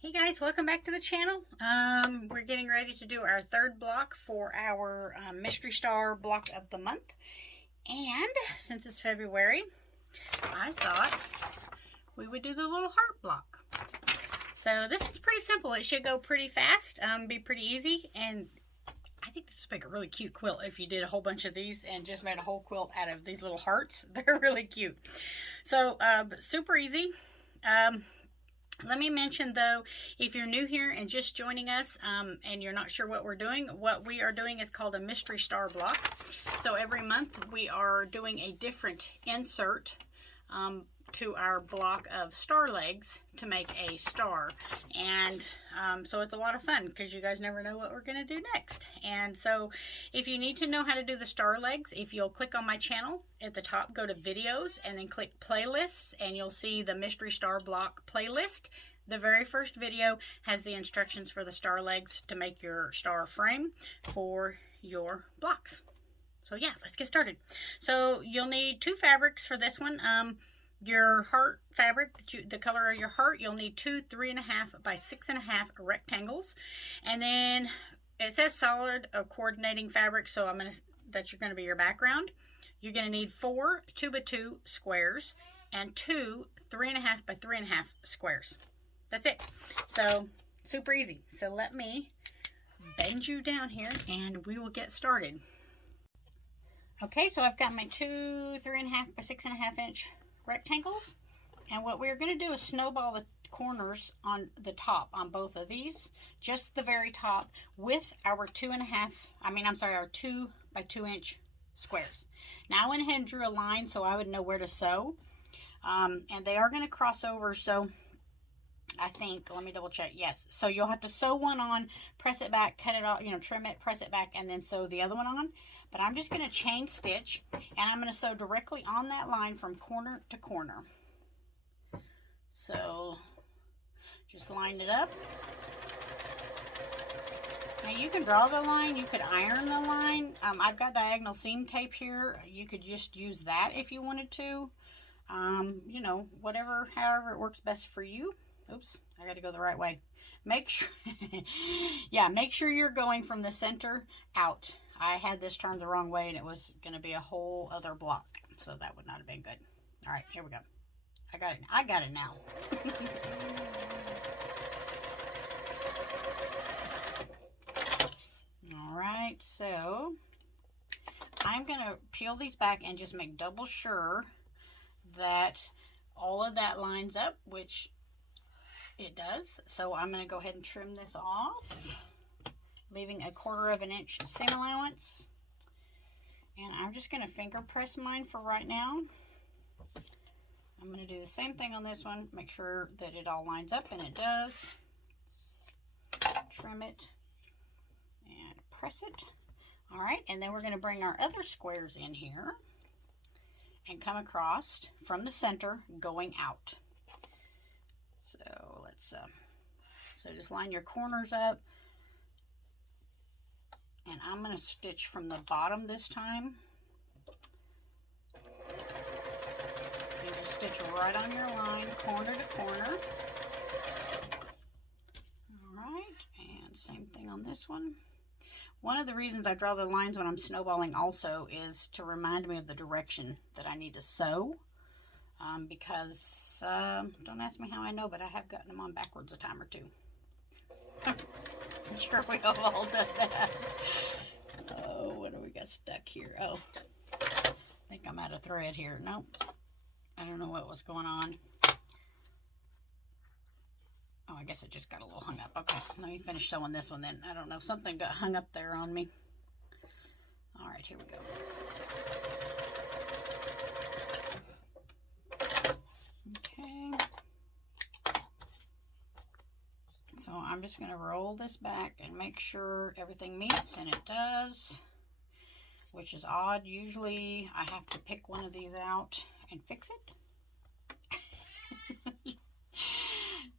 Hey guys, welcome back to the channel. We're getting ready to do our third block for our Mystery Star block of the month. And since it's February, I thought we would do the little heart block. So this is pretty simple. It should go pretty fast, be pretty easy. And I think this would make a really cute quilt if you did a whole bunch of these and just made a whole quilt out of these little hearts. They're really cute. So super easy. Let me mention though, if you're new here and just joining us and you're not sure what we're doing, what we are doing is called a Mystery Star block. So every month we are doing a different insert to our block of star legs to make a star. And so it's a lot of fun because you guys never know what we're going to do next. And so if you need to know how to do the star legs, if you'll click on my channel at the top, go to videos and then click playlists, and you'll see the Mystery Star block playlist. The very first video has the instructions for the star legs to make your star frame for your blocks. So yeah, let's get started. So you'll need two fabrics for this one. Your heart fabric, the color of your heart, you'll need two 3.5 by 6.5 rectangles. And then it says solid coordinating fabric, so that's going to be your background. You're going to need 4 2x2 squares and two 3.5 by 3.5 squares. That's it. So super easy. So let me bend you down here and we will get started. Okay, so I've got my two 3.5 by 6.5 inch rectangles, and what we're going to do is snowball the corners on the top on both of these, just the very top, with our 2 by 2 inch squares. Now I went ahead and drew a line so I would know where to sew, and they are going to cross over, so I think, let me double check, yes, so you'll have to sew one on, press it back, cut it off, trim it, press it back, and then sew the other one on. But I'm just going to chain stitch, and I'm going to sew directly on that line from corner to corner. So just line it up. Now you can draw the line, you could iron the line. I've got diagonal seam tape here. You could just use that if you wanted to. However it works best for you. Oops, I got to go the right way. Make sure, make sure you're going from the center out. I had this turned the wrong way and it was going to be a whole other block, so that would not have been good. All right, here we go. I got it now. All right, so I'm going to peel these back and just make double sure that all of that lines up, which it does. So I'm going to go ahead and trim this off, leaving 1/4 inch seam allowance. And I'm just going to finger press mine for right now. I'm going to do the same thing on this one, make sure that it all lines up, and it does. Trim it and press it. All right, and then we're going to bring our other squares in here and come across from the center going out. So let's so just line your corners up, and I'm going to stitch from the bottom this time. And just stitch right on your line, corner to corner. All right, and same thing on this one. One of the reasons I draw the lines when I'm snowballing also is to remind me of the direction that I need to sew. Because, don't ask me how I know, but I have gotten them on backwards a time or two. I'm sure we have all done that. Oh, what do we got stuck here? Oh, I think I'm out of thread here. Nope. I don't know what was going on. Oh, I guess it just got a little hung up. Okay, let me finish sewing this one then. I don't know, something got hung up there on me. All right, here we go. Okay. So I'm just going to roll this back and make sure everything meets, and it does, which is odd. Usually I have to pick one of these out and fix it.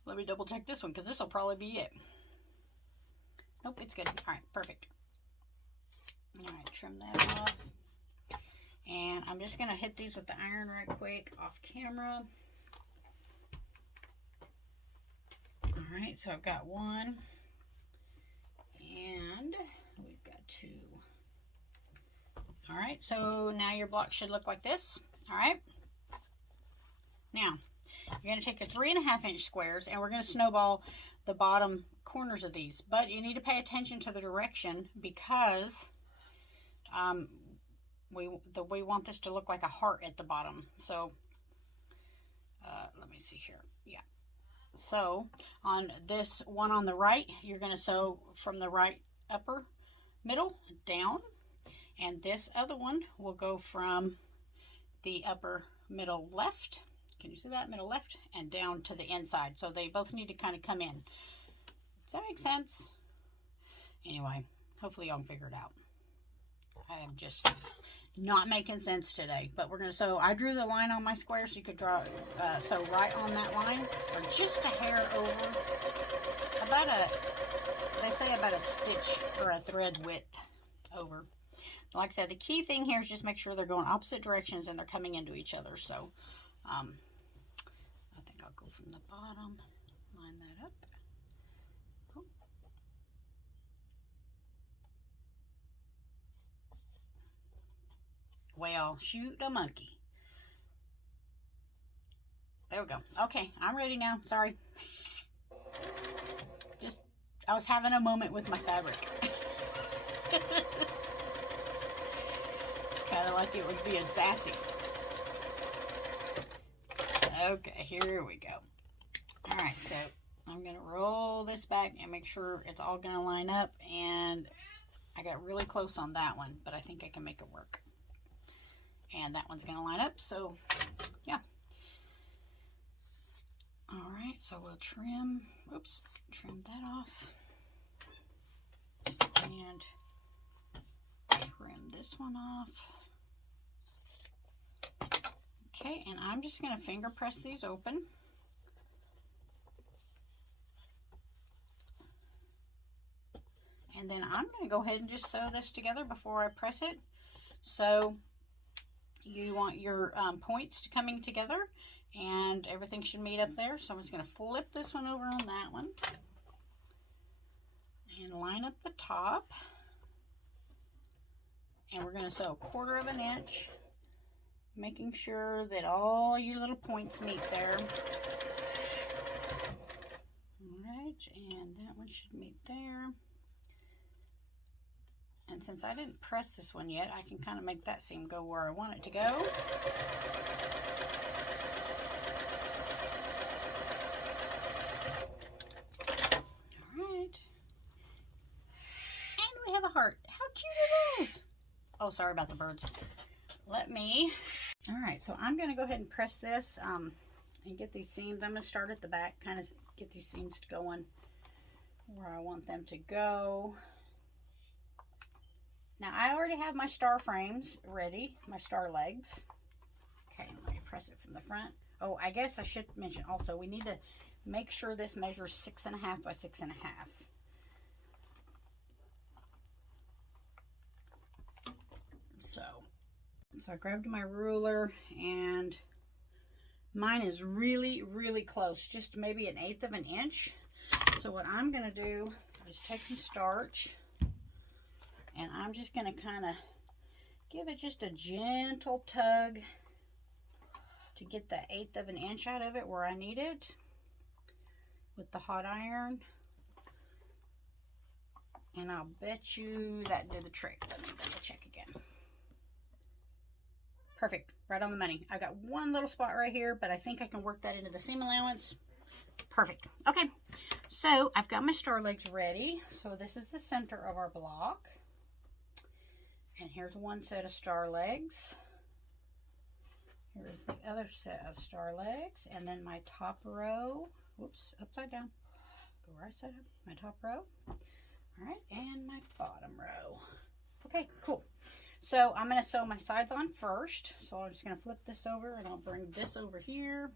Let me double check this one because this will probably be it. Nope, it's good. All right, perfect. All right, trim that off. And I'm just going to hit these with the iron right quick off camera. right, so I've got one, and we've got two. All right, so now your block should look like this. All right. Now, you're going to take your 3.5 inch squares, and we're going to snowball the bottom corners of these. But you need to pay attention to the direction, because we want this to look like a heart at the bottom. So, let me see here. Yeah. So, on this one on the right, you're going to sew from the right upper middle down. And this other one will go from the upper middle left. Can you see that? Middle left and down to the inside. So they both need to kind of come in. Does that make sense? Anyway, hopefully y'all can figure it out. I am just not making sense today. But we're going to sew. I drew the line on my square, so you could draw sew right on that line, or just a hair over. They say about a stitch or a thread width over. Like I said, the key thing here is just make sure they're going opposite directions and they're coming into each other. So, I think I'll go from the bottom, line that up. Oh. Well, shoot a monkey. There we go. Okay, I'm ready now. Sorry. I was having a moment with my fabric. Kind of like it was being sassy. Okay, here we go. Alright, so I'm going to roll this back and make sure it's all going to line up. And I got really close on that one, but I think I can make it work. And that one's going to line up, so yeah. Alright, so we'll trim that off. And trim this one off. Okay, and I'm just going to finger press these open. And then I'm going to go ahead and just sew this together before I press it. So you want your points coming together, and everything should meet up there. So I'm just going to flip this one over on that one and line up the top. And we're going to sew 1/4 inch, making sure that all your little points meet there. Alright, and that one should meet there. And since I didn't press this one yet, I can kind of make that seam go where I want it to go. Alright. And we have a heart. How cute are those? Oh, sorry about the birds. Alright, so I'm going to go ahead and press this and get these seams. I'm going to start at the back, kind of get these seams going where I want them to go. Now, I already have my star frames ready, my star legs. Okay, let me press it from the front. Oh, I guess I should mention also, we need to make sure this measures 6.5 by 6.5. So I grabbed my ruler, and mine is really, really close, just maybe 1/8 inch. So what I'm going to do is take some starch, and I'm just going to kind of give it just a gentle tug to get the 1/8 inch out of it where I need it with the hot iron. And I'll bet you that did the trick. Let me double check again. Perfect, right on the money. I got one little spot right here, but I think I can work that into the seam allowance. Perfect. Okay, so I've got my star legs ready. So this is the center of our block. And here's one set of star legs. Here's the other set of star legs. And then my top row. Whoops, upside down. Go right side up. My top row. All right, and my bottom row. Okay, cool. So I'm going to sew my sides on first. So I'm just going to flip this over, and I'll bring this over here.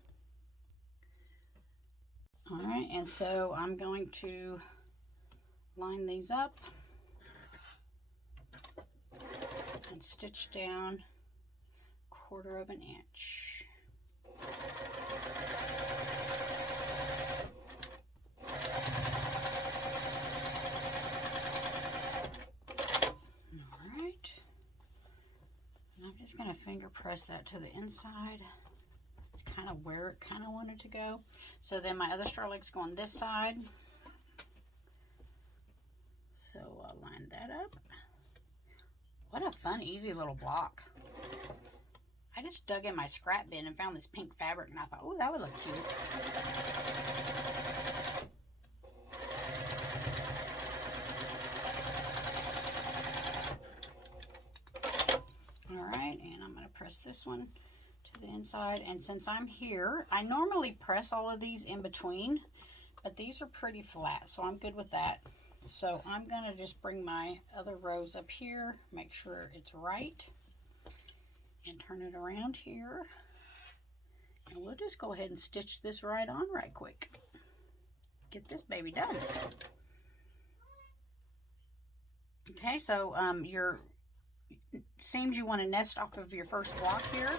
All right, and so I'm going to line these up and stitch down 1/4 inch. finger press that to the inside. It's kind of where it kind of wanted to go. So then my other star leg's go on this side. So I'll line that up. What a fun, easy little block. I just dug in my scrap bin and found this pink fabric, and I thought, oh, that would look cute. All right, and I'm going to press this one to the inside. And since I'm here, I normally press all of these in between, but these are pretty flat, so I'm good with that. So I'm going to just bring my other rows up here, make sure it's right, and turn it around here. And we'll just go ahead and stitch this right on right quick. Get this baby done. Okay, so your seams you want to nest off of your first block here.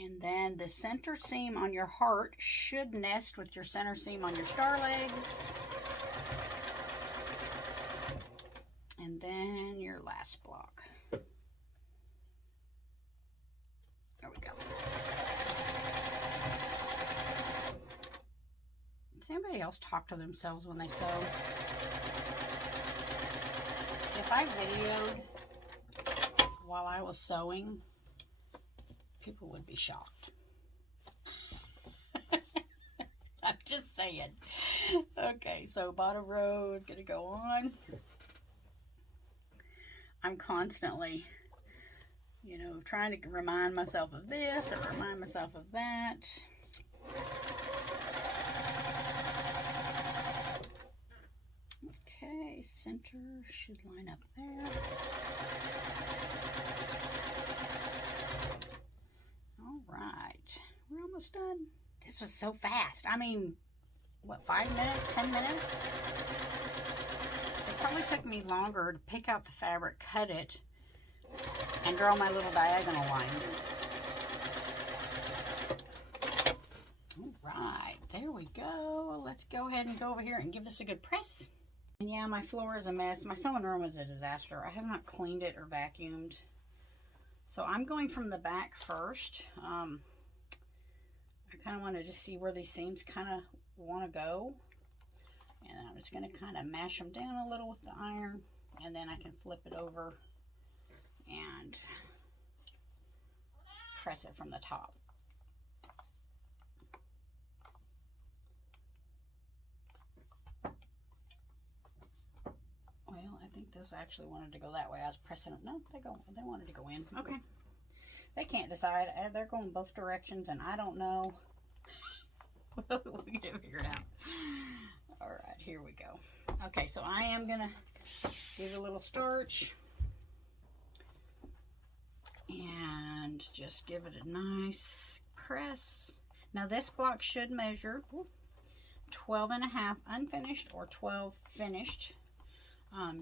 And then the center seam on your heart should nest with your center seam on your star legs. And then your last block. There we go. Does anybody else talk to themselves when they sew? If I videoed while I was sewing, people would be shocked. I'm just saying. Okay, so bottom row is going to go on. I'm constantly, you know, trying to remind myself of this or remind myself of that. Okay, center should line up there. All right, we're almost done. This was so fast. I mean, what, 5 minutes, 10 minutes? It probably took me longer to pick out the fabric, cut it, and draw my little diagonal lines. All right, there we go. Let's go ahead and go over here and give this a good press. And yeah, my floor is a mess. My sewing room is a disaster. I have not cleaned it or vacuumed. So I'm going from the back first. I kind of want to just see where these seams kind of want to go. And I'm just going to kind of mash them down a little with the iron. And then I can flip it over and press it from the top. Well, I think this actually wanted to go that way. I was pressing it. No, they wanted to go in. Okay. They can't decide. They're going both directions, and I don't know. We'll get it figured out. All right, here we go. Okay, so I am going to give it a little starch. And just give it a nice press. Now, this block should measure 12.5 unfinished or 12 finished.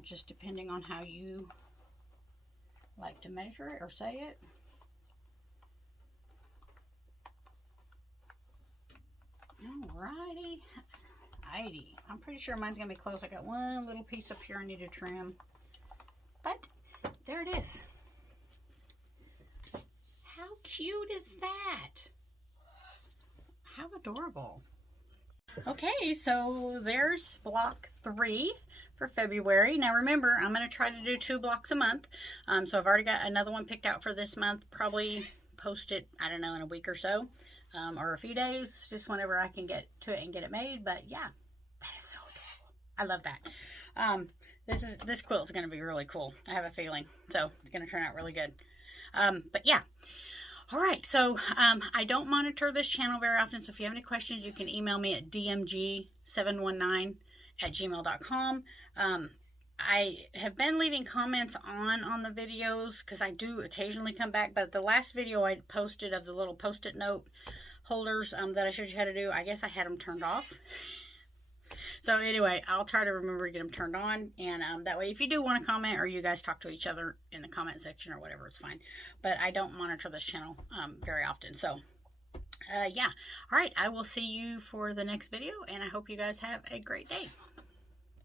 Just depending on how you like to measure it or say it. Alrighty. I'm pretty sure mine's gonna be close. I got one little piece up here I need to trim. But there it is. How cute is that? How adorable. Okay, so there's block 3 for February. Now remember, I'm going to try to do 2 blocks a month. So I've already got another one picked out for this month. Probably post it, I don't know, in a week or so. Or a few days, just whenever I can get to it and get it made. But yeah, that is so adorable. I love that. This quilt is going to be really cool. I have a feeling. So it's going to turn out really good. But yeah. All right, so I don't monitor this channel very often, so if you have any questions, you can email me at dmg719@gmail.com. I have been leaving comments on the videos because I do occasionally come back, but the last video I posted of the little post-it note holders that I showed you how to do, I guess I had them turned off. So anyway, I'll try to remember to get them turned on, and that way if you do want to comment or you guys talk to each other in the comment section or whatever, it's fine. But I don't monitor this channel very often. So yeah. All right, I will see you for the next video, and I hope you guys have a great day.